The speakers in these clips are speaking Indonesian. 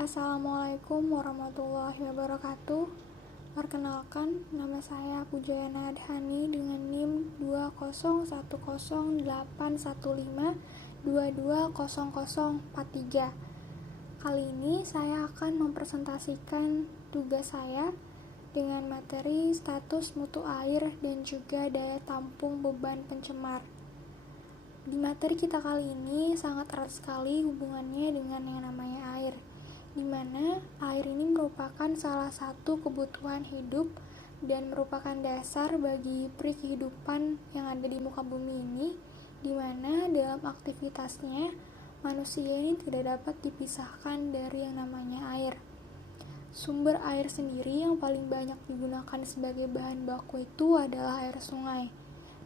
Assalamualaikum warahmatullahi wabarakatuh. Perkenalkan, nama saya Pujayana Adhani dengan NIM 2010815220043. Kali ini saya akan mempresentasikan tugas saya dengan materi status mutu air dan juga daya tampung beban pencemar. Di materi kita kali ini sangat erat sekali hubungannya dengan yang namanya air, di mana air ini merupakan salah satu kebutuhan hidup dan merupakan dasar bagi peri kehidupan yang ada di muka bumi ini, di mana dalam aktivitasnya manusia ini tidak dapat dipisahkan dari yang namanya air. Sumber air sendiri yang paling banyak digunakan sebagai bahan baku itu adalah air sungai.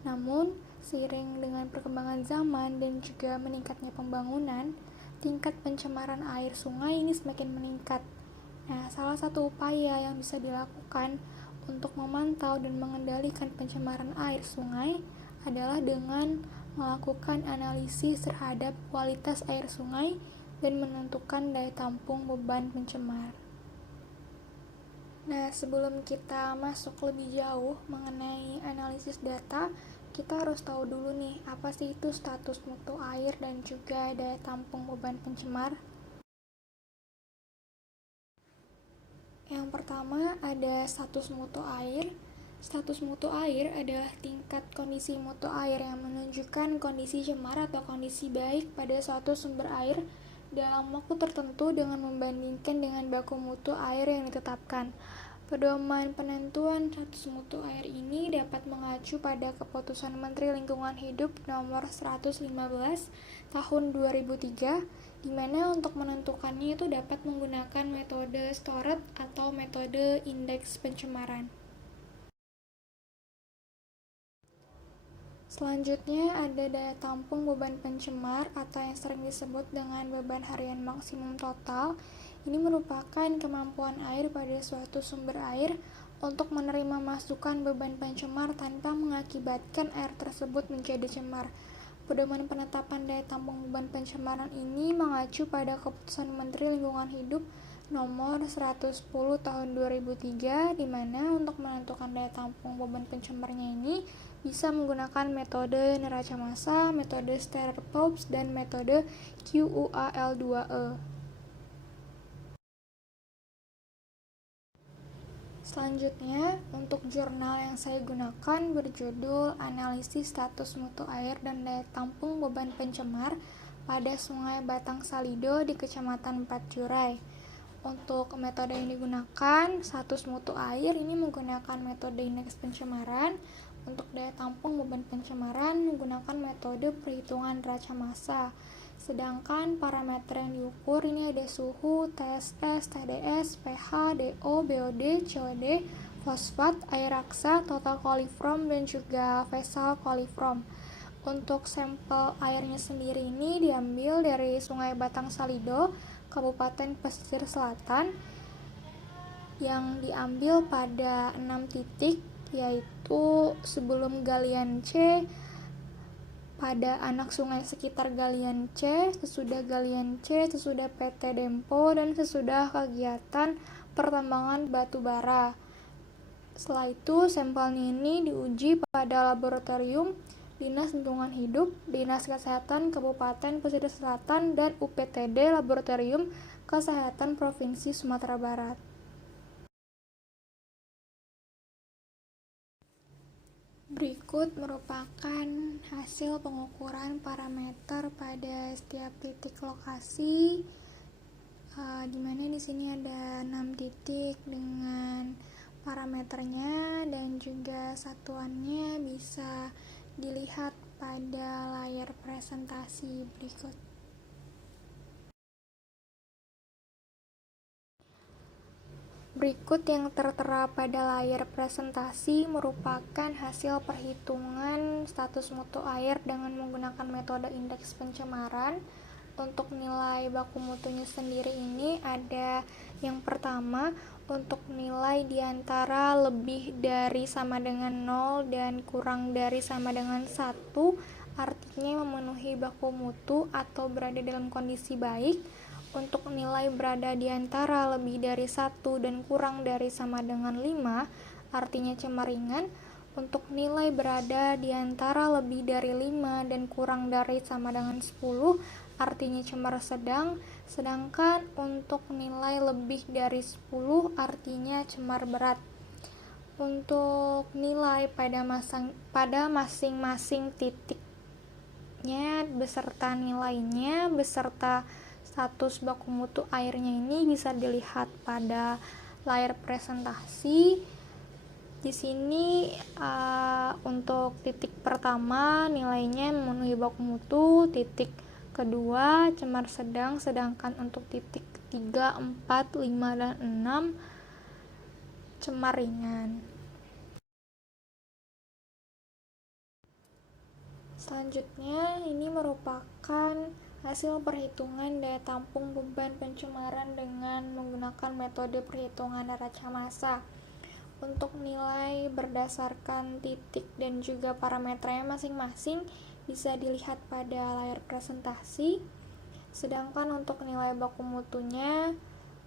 Namun, seiring dengan perkembangan zaman dan juga meningkatnya pembangunan, tingkat pencemaran air sungai ini semakin meningkat. Nah, salah satu upaya yang bisa dilakukan untuk memantau dan mengendalikan pencemaran air sungai adalah dengan melakukan analisis terhadap kualitas air sungai dan menentukan daya tampung beban pencemar. Nah, sebelum kita masuk lebih jauh mengenai analisis data, kita harus tahu dulu nih, apa sih itu status mutu air dan juga daya tampung beban pencemar. Yang pertama ada status mutu air. Status mutu air adalah tingkat kondisi mutu air yang menunjukkan kondisi cemar atau kondisi baik pada suatu sumber air dalam waktu tertentu dengan membandingkan dengan baku mutu air yang ditetapkan. Pedoman penentuan status mutu air ini dapat mengacu pada Keputusan Menteri Lingkungan Hidup Nomor 115 Tahun 2003, di mana untuk menentukannya itu dapat menggunakan metode Storet atau metode indeks pencemaran. Selanjutnya ada daya tampung beban pencemar atau yang sering disebut dengan beban harian maksimum total. Ini merupakan kemampuan air pada suatu sumber air untuk menerima masukan beban pencemar tanpa mengakibatkan air tersebut menjadi cemar. Pedoman penetapan daya tampung beban pencemaran ini mengacu pada Keputusan Menteri Lingkungan Hidup Nomor 110 Tahun 2003, di mana untuk menentukan daya tampung beban pencemarnya ini bisa menggunakan metode neraca massa, metode Steirer-Phelps, dan metode QUAL2E. Selanjutnya, untuk jurnal yang saya gunakan berjudul Analisis Status Mutu Air dan Daya Tampung Beban Pencemar pada Sungai Batang Salido di Kecamatan Patjurai. Untuk metode yang digunakan, status mutu air ini menggunakan metode indeks pencemaran. Untuk daya tampung beban pencemaran menggunakan metode perhitungan neraca massa. Sedangkan parameter yang diukur ini ada suhu, TSS, TDS, pH, DO, BOD, COD, fosfat, air raksa, total coliform, dan juga vessel coliform. Untuk sampel airnya sendiri ini diambil dari Sungai Batang Salido, Kabupaten Pesisir Selatan, yang diambil pada 6 titik, yaitu sebelum galian C, pada anak sungai sekitar galian C, sesudah galian C, sesudah PT Dempo, dan sesudah kegiatan pertambangan batu bara. Setelah itu, sampelnya ini diuji pada laboratorium Dinas Lingkungan Hidup, Dinas Kesehatan Kabupaten Pesisir Selatan, dan UPTD Laboratorium Kesehatan Provinsi Sumatera Barat. Berikut merupakan hasil pengukuran parameter pada setiap titik lokasi, di mana di sini ada 6 titik dengan parameternya dan juga satuannya bisa dilihat pada layar presentasi berikut. Berikut yang tertera pada layar presentasi merupakan hasil perhitungan status mutu air dengan menggunakan metode indeks pencemaran. Untuk nilai baku mutunya sendiri ini ada yang pertama, untuk nilai diantara lebih dari sama dengan 0 dan kurang dari sama dengan 1, artinya memenuhi baku mutu atau berada dalam kondisi baik. Untuk nilai berada di antara lebih dari 1 dan kurang dari sama dengan 5, artinya cemar ringan. Untuk nilai berada di antara lebih dari 5 dan kurang dari sama dengan 10, artinya cemar sedang. Sedangkan untuk nilai lebih dari 10, artinya cemar berat. Untuk nilai pada masing-masing titiknya beserta nilainya beserta status baku mutu airnya ini bisa dilihat pada layar presentasi. Di sini untuk titik pertama nilainya memenuhi baku mutu, titik kedua cemar sedang, sedangkan untuk titik 3, 4, 5, dan 6 cemar ringan. Selanjutnya, ini merupakan hasil perhitungan daya tampung beban pencemaran dengan menggunakan metode perhitungan neraca massa. Untuk nilai berdasarkan titik dan juga parameternya masing-masing bisa dilihat pada layar presentasi. Sedangkan untuk nilai baku mutunya,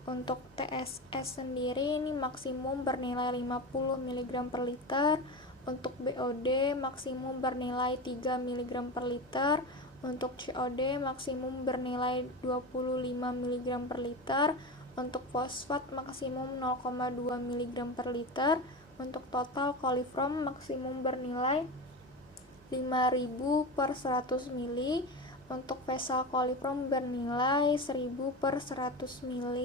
untuk TSS sendiri ini maksimum bernilai 50 mg per liter, untuk BOD maksimum bernilai 3 mg per liter, untuk COD maksimum bernilai 25 mg per liter, untuk fosfat maksimum 0,2 mg per liter, untuk total koliform maksimum bernilai 5000 per 100 ml, untuk vesel koliform bernilai 1000 per 100 ml.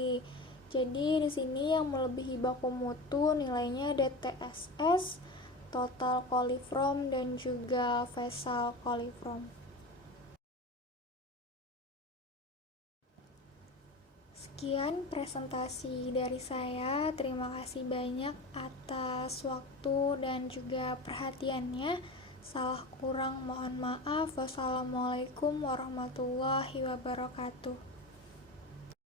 Jadi di sini yang melebihi baku mutu nilainya DTSS, total koliform, dan juga vesel koliform. Sekian presentasi dari saya. Terima kasih banyak atas waktu dan juga perhatiannya. Salah kurang mohon maaf. Wassalamualaikum warahmatullahi wabarakatuh.